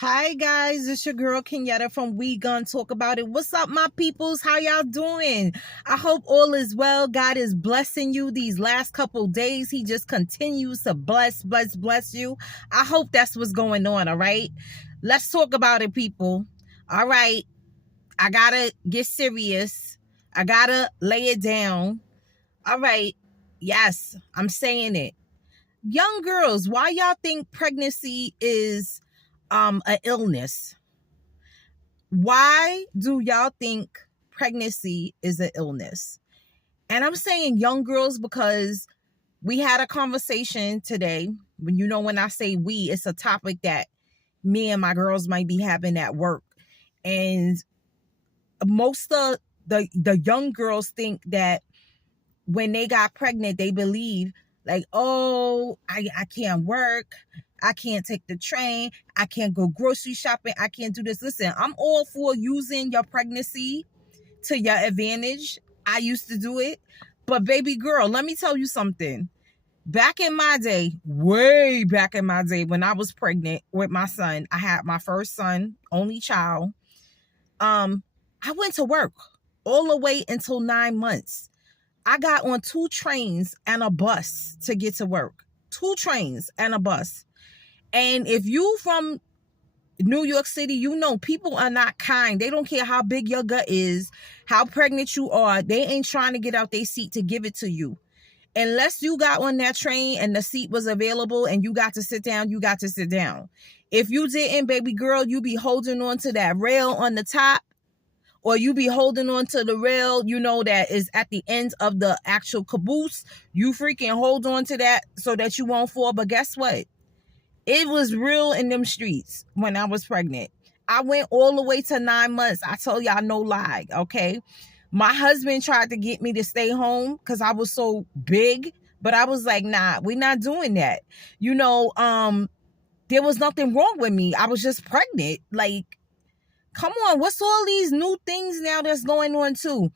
Hi guys, it's your girl Kenyatta from We Gon Talk About It. What's up, my peoples? How y'all doing? I hope all is well. God is blessing you these last couple days. He just continues to bless you. I hope that's what's going on, all right? Let's talk about it, people. All right, I gotta get serious. I gotta lay it down. All right, yes, I'm saying it. Young girls, why y'all think pregnancy is an illness? Why do y'all think pregnancy is an illness? And I'm saying young girls because we had a conversation today. When I say we, it's a topic that me and my girls might be having at work. And most of the young girls think that when they got pregnant, they believe like, oh, I can't work. I can't take the train. I can't go grocery shopping. I can't do this. Listen, I'm all for using your pregnancy to your advantage. I used to do it. But baby girl, let me tell you something. Back in my day, way back in my day, when I was pregnant with my son, I had my first son, only child. I went to work all the way until 9 months. I got on 2 trains and a bus to get to work. 2 trains and a bus. And if you from New York City, you know people are not kind. They don't care how big your gut is, how pregnant you are. They ain't trying to get out their seat to give it to you. Unless you got on that train and the seat was available and you got to sit down, you got to sit down. If you didn't, baby girl, you be holding on to that rail on the top, or you be holding on to the rail, that is at the end of the actual caboose. You freaking hold on to that so that you won't fall. But guess what? It was real in them streets when I was pregnant. I went all the way to 9 months. I tell y'all no lie, okay? My husband tried to get me to stay home because I was so big, but I was like, nah, we're not doing that. There was nothing wrong with me. I was just pregnant. Like, come on, what's all these new things now that's going on too?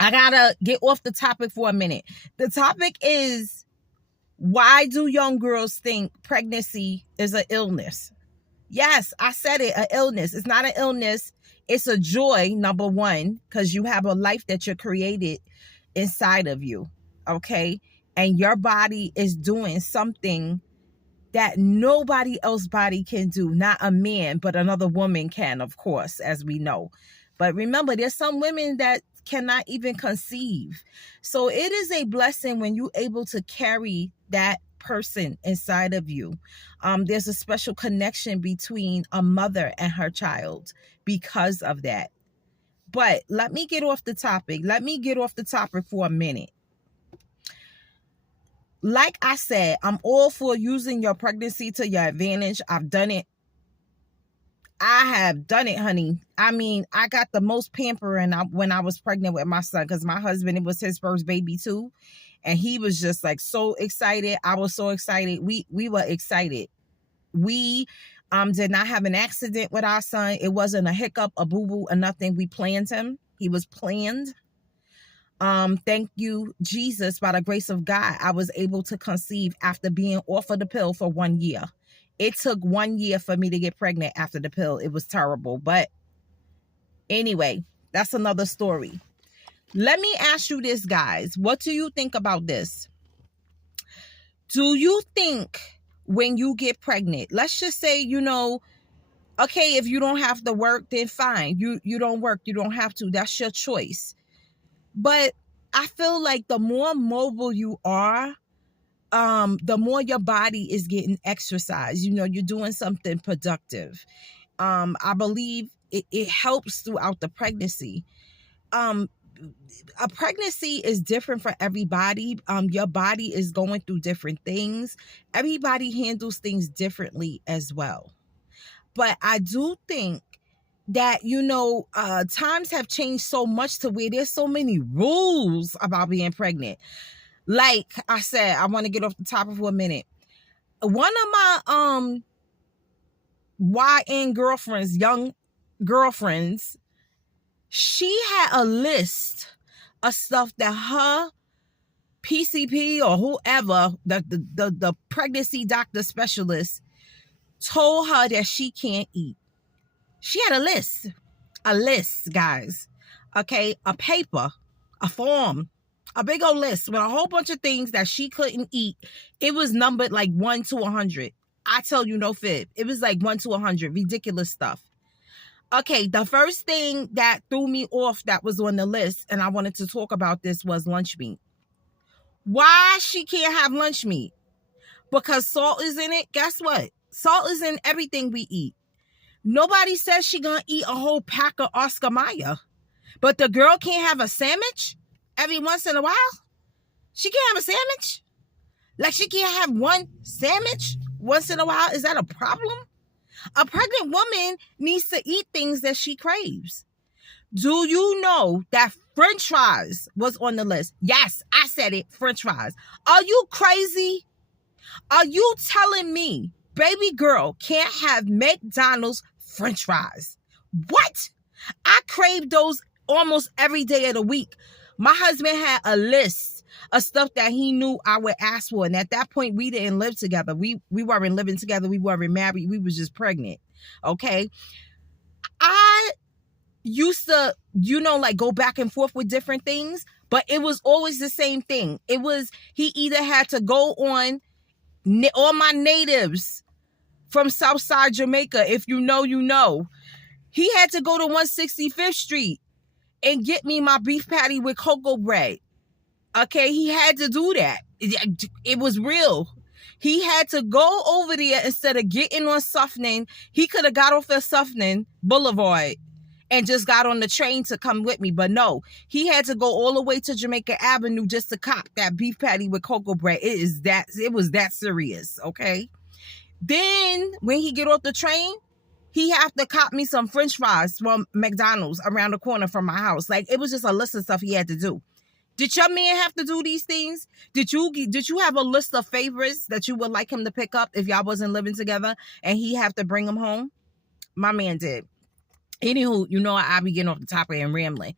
I gotta get off the topic for a minute. The topic is, why do young girls think pregnancy is an illness? Yes, I said it, an illness. It's not an illness. It's a joy, number one, because you have a life that you're created inside of you, okay? And your body is doing something that nobody else's body can do. Not a man, but another woman can, of course, as we know. But remember, there's some women that cannot even conceive. So it is a blessing when you're able to carry that person inside of you. There's a special connection between a mother and her child because of that. But let me get off the topic. For a minute. Like I said, I'm all for using your pregnancy to your advantage. I've done it. I have done it, honey. I mean, I got the most pampering when I was pregnant with my son, because my husband, it was his first baby too. And he was just like so excited. I was so excited. We were excited. We did not have an accident with our son. It wasn't a hiccup, a boo-boo, or nothing. We planned him. He was planned. Thank you, Jesus. By the grace of God, I was able to conceive after being off of the pill for 1 year. It took 1 year for me to get pregnant after the pill. It was terrible. But anyway, that's another story. Let me ask you this, guys. What do you think about this? Do you think when you get pregnant, let's just say, okay, if you don't have to work, then fine. You don't work. You don't have to. That's your choice. But I feel like the more mobile you are, the more your body is getting exercise. You're doing something productive. I believe it helps throughout the pregnancy. A pregnancy is different for everybody. Your body is going through different things. Everybody handles things differently as well. But I do think that, times have changed so much to where there's so many rules about being pregnant. Like I said, I want to get off the topic for a minute. One of my YN girlfriends, young girlfriends, she had a list of stuff that her PCP or whoever, the pregnancy doctor specialist, told her that she can't eat. She had a list, guys. Okay, a paper, a form, a big old list with a whole bunch of things that she couldn't eat. It was numbered like 1 to 100. I tell you no fib. It was like 1 to 100. Ridiculous stuff. Okay, the first thing that threw me off that was on the list, and I wanted to talk about this, was lunch meat. Why she can't have lunch meat? Because salt is in it. Guess what? Salt is in everything we eat. Nobody says she gonna eat a whole pack of Oscar Mayer. But the girl can't have a sandwich every once in a while? She can't have a sandwich? Like she can't have one sandwich once in a while? Is that a problem? A pregnant woman needs to eat things that she craves. Do you know that French fries was on the list? Yes, I said it, French fries. Are you crazy? Are you telling me baby girl can't have McDonald's French fries? What? I crave those almost every day of the week. My husband had a list of stuff that he knew I would ask for. And at that point, we didn't live together. We weren't living together. We weren't married. We was just pregnant. Okay. I used to, like go back and forth with different things, but it was always the same thing. It was, he either had to go on all my natives from Southside Jamaica. If you know, you know. He had to go to 165th Street and get me my beef patty with cocoa bread. Okay, he had to do that. It was real. He had to go over there instead of getting on Suffnen. He could have got off at Suffnen Boulevard and just got on the train to come with me. But no, he had to go all the way to Jamaica Avenue just to cop that beef patty with cocoa bread. It was that serious, okay? Then when he get off the train, he have to cop me some French fries from McDonald's around the corner from my house. Like, it was just a list of stuff he had to do. Did your man have to do these things? Did you have a list of favorites that you would like him to pick up if y'all wasn't living together and he have to bring them home? My man did. Anywho, I be getting off the top of it and rambling.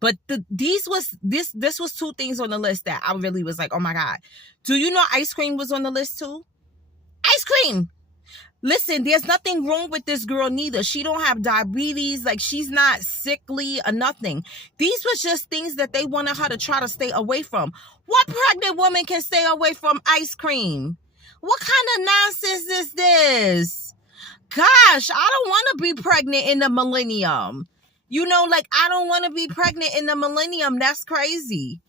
But this was two things on the list that I really was like, oh my God. Do you know ice cream was on the list too? Ice cream! Listen, there's nothing wrong with this girl neither. She don't have diabetes. Like, she's not sickly or nothing. These was just things that they wanted her to try to stay away from. What pregnant woman can stay away from ice cream? What kind of nonsense is this? Gosh, I don't want to be pregnant in the millennium. I don't want to be pregnant in the millennium. That's crazy.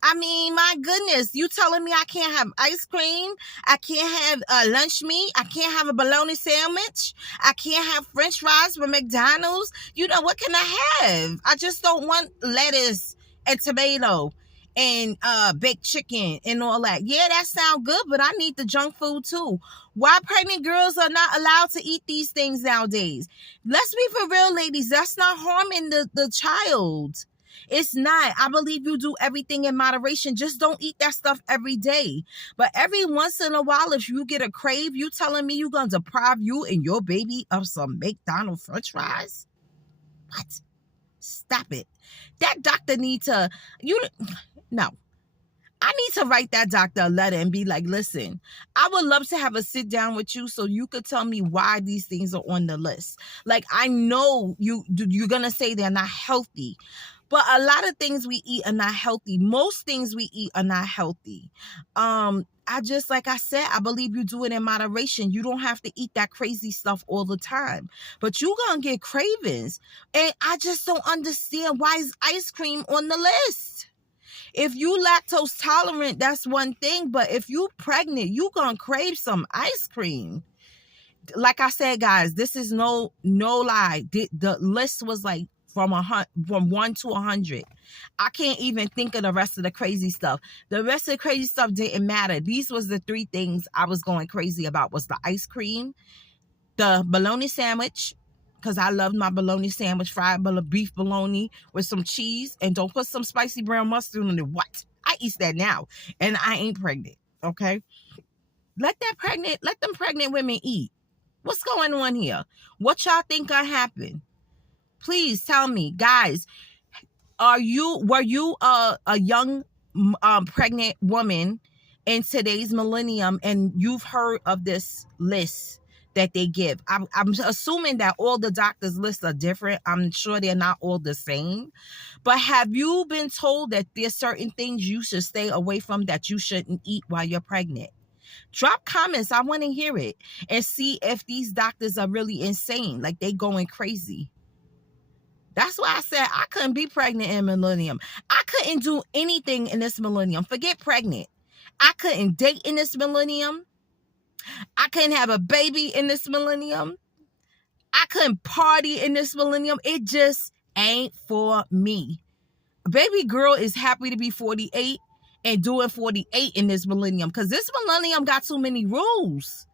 I mean, my goodness, you telling me I can't have ice cream? I can't have lunch meat? I can't have a bologna sandwich? I can't have French fries from McDonald's? What can I have? I just don't want lettuce and tomato and baked chicken and all that. Yeah, that sounds good, but I need the junk food too. Why pregnant girls are not allowed to eat these things nowadays? Let's be for real, ladies. That's not harming the child. It's not. I believe you do everything in moderation. Just don't eat that stuff every day. But every once in a while, if you get a crave, you telling me you're going to deprive you and your baby of some McDonald's French fries? What? Stop it. That doctor need to, no. I need to write that doctor a letter and be like, listen, I would love to have a sit down with you so you could tell me why these things are on the list. Like, I know you're going to say they're not healthy, but a lot of things we eat are not healthy. Most things we eat are not healthy. Like I said, I believe you do it in moderation. You don't have to eat that crazy stuff all the time, but you're going to get cravings. And I just don't understand why is ice cream on the list. If you lactose tolerant, that's one thing. But if you pregnant, you going to crave some ice cream. Like I said, guys, this is no lie. The list was like, from 1 to 100. I can't even think of the rest of the crazy stuff. The rest of the crazy stuff didn't matter. These was the three things I was going crazy about: was the ice cream, the bologna sandwich, because I love my bologna sandwich, fried beef bologna with some cheese, and don't put some spicy brown mustard on it. What? I eat that now, and I ain't pregnant. Okay, let them pregnant women eat. What's going on here? What y'all think gonna happen? Please tell me, guys, were you a young pregnant woman in today's millennium and you've heard of this list that they give. I'm assuming that all the doctors' lists are different. I'm sure they're not all the same. But have you been told that there's certain things you should stay away from, that you shouldn't eat while you're pregnant? Drop comments. I want to hear it and see if these doctors are really insane, like they going crazy. That's why I said I couldn't be pregnant in millennium. I couldn't do anything in this millennium. Forget pregnant. I couldn't date in this millennium. I couldn't have a baby in this millennium. I couldn't party in this millennium. It just ain't for me. Baby girl is happy to be 48 and doing 48 in this millennium, because this millennium got too many rules.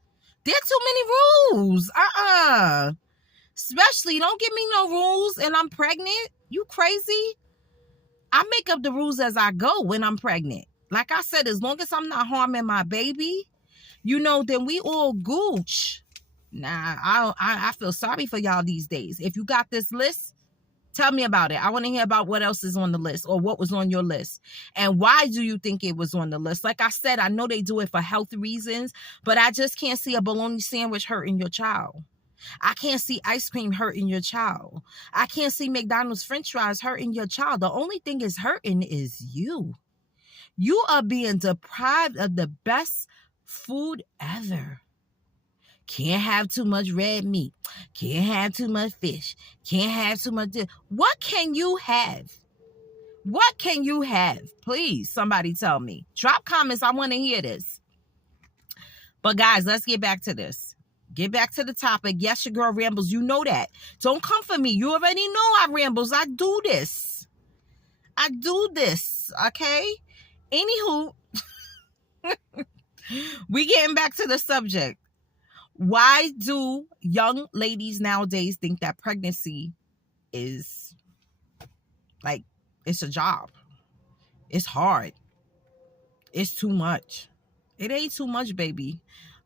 There are too many rules. Especially, don't give me no rules and I'm pregnant. You crazy? I make up the rules as I go when I'm pregnant. Like I said, as long as I'm not harming my baby, then we all gooch. Nah, I feel sorry for y'all these days. If you got this list, tell me about it. I want to hear about what else is on the list, or what was on your list. And why do you think it was on the list? Like I said, I know they do it for health reasons, but I just can't see a bologna sandwich hurting your child. I can't see ice cream hurting your child. I can't see McDonald's French fries hurting your child. The only thing is hurting is you. You are being deprived of the best food ever. Can't have too much red meat. Can't have too much fish. Can't have too much this. What can you have? What can you have? Please, somebody tell me. Drop comments. I want to hear this. But guys, let's get back to this. Get back to the topic. Yes, your girl rambles. You know that. Don't come for me. You already know I rambles. I do this. Okay? Anywho, we getting back to the subject. Why do young ladies nowadays think that pregnancy is like, it's a job? It's hard. It's too much. It ain't too much, baby.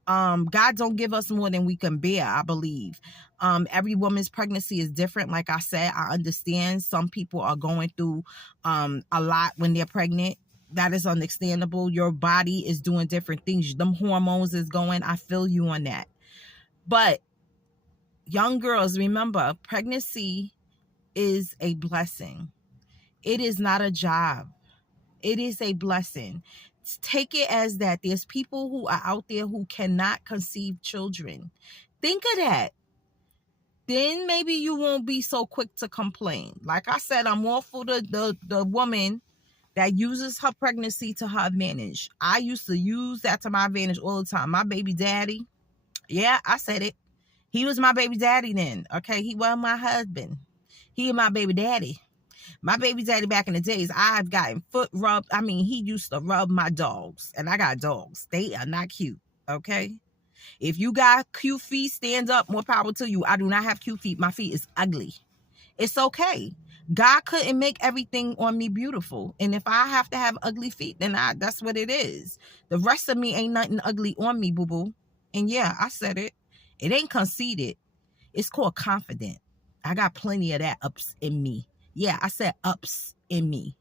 God don't give us more than we can bear, I believe. Every woman's pregnancy is different. Like I said, I understand some people are going through a lot when they're pregnant. That is understandable. Your body is doing different things. Them hormones is going. I feel you on that. But young girls, remember, pregnancy is a blessing. It is not a job. It is a blessing. Take it as that. There's people who are out there who cannot conceive children. Think of that. Then maybe you won't be so quick to complain. Like I said, I'm all for the woman that uses her pregnancy to her advantage. I used to use that to my advantage all the time. My baby daddy, yeah, I said it. He was my baby daddy then, okay? He wasn't my husband. He was my baby daddy. My baby daddy back in the days, I've gotten foot rubbed. I mean, he used to rub my dogs, and I got dogs. They are not cute, okay? If you got cute feet, stand up, more power to you. I do not have cute feet. My feet is ugly. It's okay. God couldn't make everything on me beautiful. And if I have to have ugly feet, then that's what it is. The rest of me ain't nothing ugly on me, boo-boo. And yeah, I said it. It ain't conceited. It's called confident. I got plenty of that ups in me. Yeah, I said ups in me.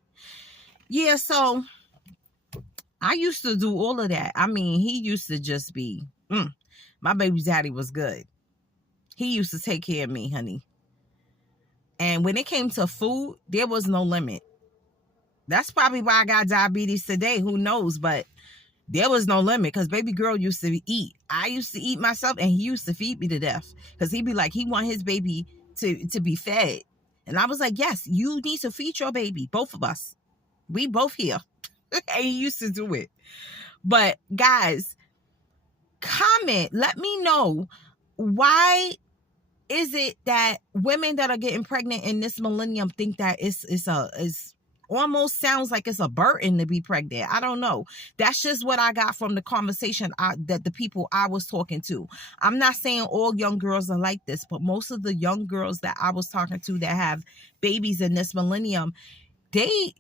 Yeah, so I used to do all of that. I mean, he used to just be, my baby daddy was good. He used to take care of me, honey. And when it came to food, there was no limit. That's probably why I got diabetes today. Who knows? But there was no limit, because baby girl used to eat. I used to eat myself, and he used to feed me to death, because he'd be like, he want his baby to be fed. And I was like, yes, you need to feed your baby. Both of us. We both here. And he used to do it. But guys, comment. Let me know, why is it that women that are getting pregnant in this millennium think that it's almost sounds like it's a burden to be pregnant? I don't know. That's just what I got from the conversation that the people I was talking to. I'm not saying all young girls are like this, but most of the young girls that I was talking to that have babies in this millennium, they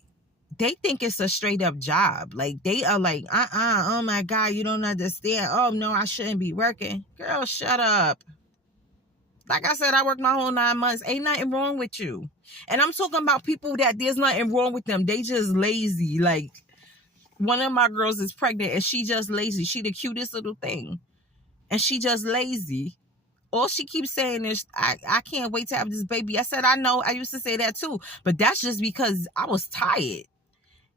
think it's a straight up job. Like, they are like, oh my God, you don't understand. Oh no, I shouldn't be working. Girl, shut up. Like I said, I worked my whole 9 months. Ain't nothing wrong with you. And I'm talking about people that there's nothing wrong with them. They just lazy. Like, one of my girls is pregnant and she just lazy. She the cutest little thing. And she just lazy. All she keeps saying is, I can't wait to have this baby. I said, I know. I used to say that too. But that's just because I was tired.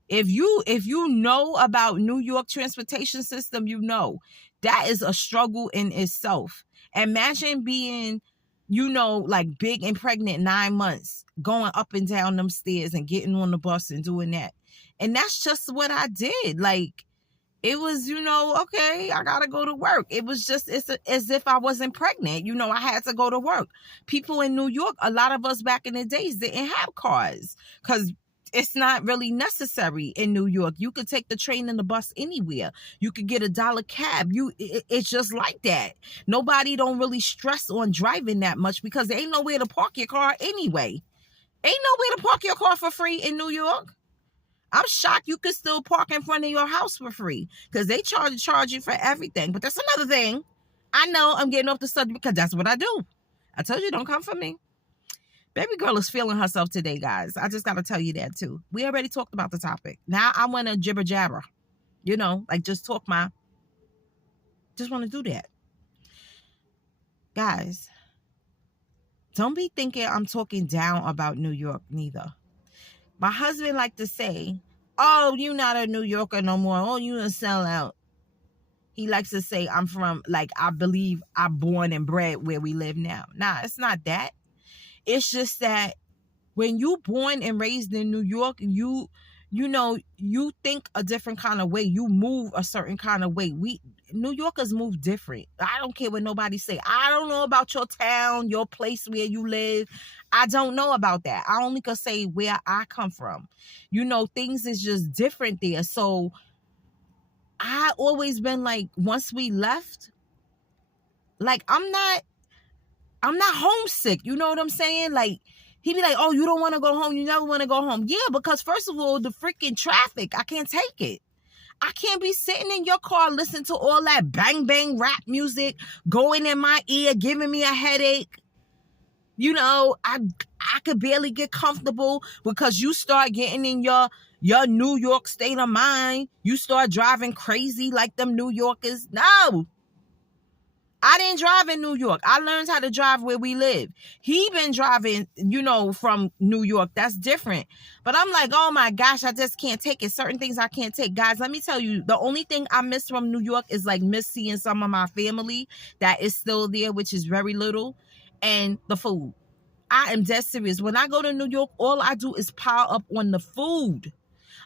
If you know about New York transportation system, you know that is a struggle in itself. Imagine being, like big and pregnant 9 months, going up and down them stairs and getting on the bus and doing that. And that's just what I did. Like, it was, okay, I gotta go to work. It was just, as if I wasn't pregnant. I had to go to work. People in New York, a lot of us back in the days didn't have cars because it's not really necessary in New York. You could take the train and the bus anywhere. You could get $1 cab. It's just like that. Nobody don't really stress on driving that much because there ain't nowhere to park your car anyway. Ain't nowhere to park your car for free in New York. I'm shocked you could still park in front of your house for free because they charge you for everything. But that's another thing. I know I'm getting off the subject because that's what I do. I told you, don't come for me. Baby girl is feeling herself today, guys. I just got to tell you that too. We already talked about the topic. Now I want to jibber jabber, just talk just want to do that. Guys, don't be thinking I'm talking down about New York neither. My husband liked to say, oh, you not a New Yorker no more. Oh, you a sellout. He likes to say I'm from, I believe I'm born and bred where we live now. Nah, it's not that. It's just that when you born and raised in New York, you think a different kind of way. You move a certain kind of way. New Yorkers move different. I don't care what nobody say. I don't know about your town, your place where you live. I don't know about that. I only can say where I come from. Things is just different there. So I always been like, once we left, I'm not homesick. You know what I'm saying? He'd be like, oh, you don't want to go home. You never want to go home. Yeah, because first of all, the freaking traffic, I can't take it. I can't be sitting in your car listening to all that bang, bang rap music going in my ear, giving me a headache. I could barely get comfortable because you start getting in your New York state of mind. You start driving crazy like them New Yorkers. No. I didn't drive in New York. I learned how to drive where we live. He been driving, from New York. That's different. But I'm like, oh my gosh, I just can't take it. Certain things I can't take. Guys, let me tell you, the only thing I miss from New York is miss seeing some of my family that is still there, which is very little, and the food. I am dead serious. When I go to New York, all I do is pile up on the food.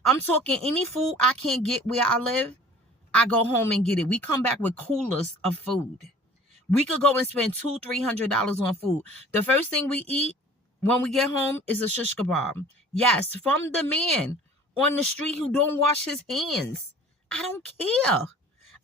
I'm talking any food I can't get where I live, I go home and get it. We come back with coolers of food. We could go and spend $200-$300 on food. The first thing we eat when we get home is a shish kebab. Yes, from the man on the street who don't wash his hands. I don't care.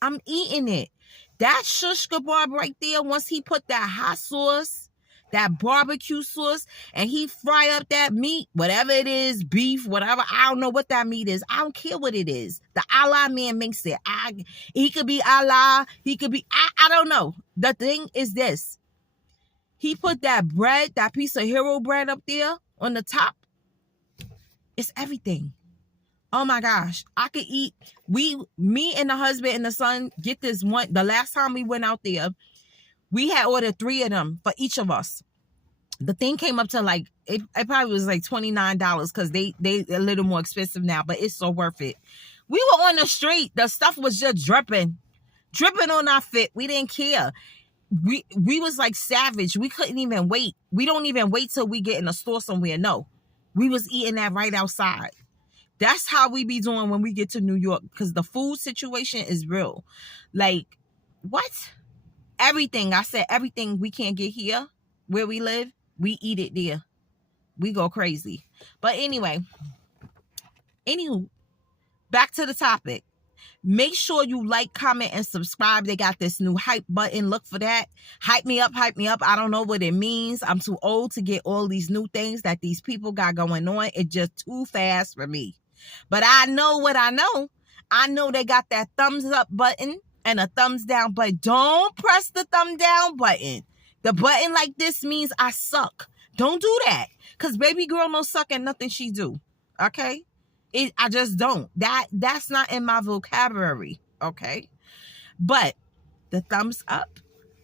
I'm eating it. That shish kebab right there, once he put that hot sauce, that barbecue sauce, and he fry up that meat, whatever it is, beef, whatever, I don't know what that meat is. I don't care what it is. The Allah man makes it. He could be Allah. He could be, I don't know. The thing is this. He put that bread, that piece of hero bread up there on the top. It's everything. Oh my gosh. I could eat. Me and the husband and the son get this one. The last time we went out there, we had ordered 3 of them for each of us. The thing came up to it probably was $29 because they a little more expensive now, but it's so worth it. We were on the street. The stuff was just dripping on our feet. We didn't care. We was like savage. We couldn't even wait. We don't even wait till we get in a store somewhere. No, we was eating that right outside. That's how we be doing when we get to New York because the food situation is real. What? Everything, I said everything we can't get here where we live, we eat it there. We go crazy. But anyway, back to the topic. Make sure you like, comment, and subscribe. They got this new hype button. Look for that. Hype me up, hype me up. I don't know what it means. I'm too old to get all these new things that these people got going on. It's just too fast for me. But I know what I know. I know they got that thumbs up button and a thumbs down button. Don't press the thumb down button. The button like this means I suck. Don't do that. Because baby girl no suck at nothing she do. Okay? I just don't. That's not in my vocabulary. Okay? But the thumbs up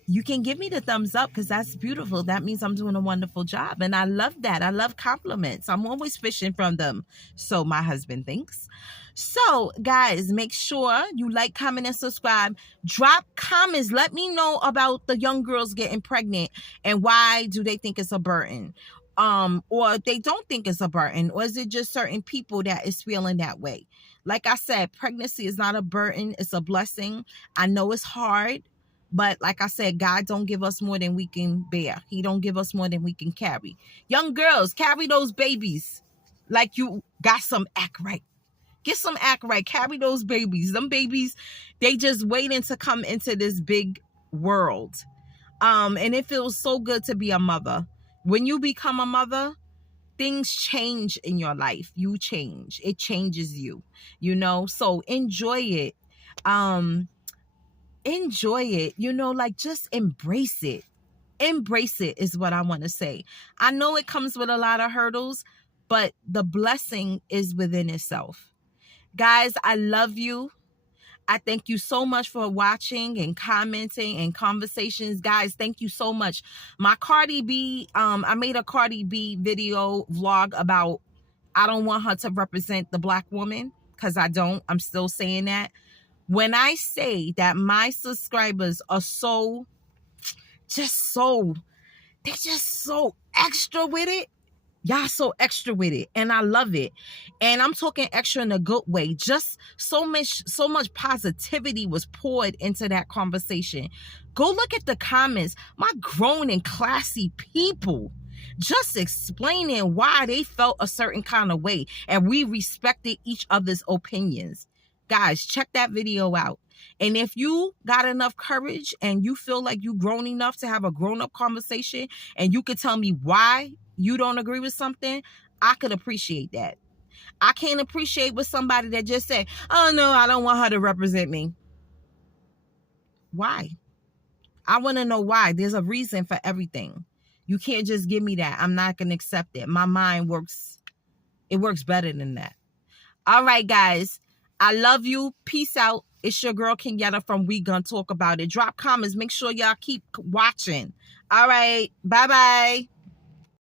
you can give me the thumbs up because that's beautiful. That means I'm doing a wonderful job. And I love that. I love compliments. I'm always fishing from them. So my husband thinks. So guys, make sure you like, comment, and subscribe. Drop comments. Let me know about the young girls getting pregnant and why do they think it's a burden. Or they don't think it's a burden, or is it just certain people that is feeling that way? Like I said, pregnancy is not a burden, it's a blessing. I know it's hard. But like I said, God don't give us more than we can bear. He don't give us more than we can carry. Young girls, carry those babies like you got some act right. Get some act right. Carry those babies. Them babies, they just waiting to come into this big world. And it feels so good to be a mother. When you become a mother, things change in your life. You change. It changes you, you know? So enjoy it. Enjoy it, you know, like just embrace it. Embrace it is what I want to say. I know it comes with a lot of hurdles, but the blessing is within itself. Guys, I love you. I thank you so much for watching and commenting and conversations. Guys, thank you so much. My Cardi B, I made a Cardi B video vlog about, I don't want her to represent the Black woman because I don't. I'm still saying that. When I say that my subscribers are they're just so extra with it. Y'all so extra with it. And I love it. And I'm talking extra in a good way. Just so much positivity was poured into that conversation. Go look at the comments. My grown and classy people just explaining why they felt a certain kind of way. And we respected each other's opinions. Guys, check that video out. And if you got enough courage and you feel like you grown enough to have a grown-up conversation and you could tell me why you don't agree with something, I could appreciate that. I can't appreciate with somebody that just said, oh no, I don't want her to represent me. Why? I want to know why. There's a reason for everything. You can't just give me that. I'm not going to accept it. My mind works. It works better than that. All right, guys. I love you. Peace out. It's your girl, Kenyatta from We Gon' Talk About It. Drop comments. Make sure y'all keep watching. All right. Bye-bye.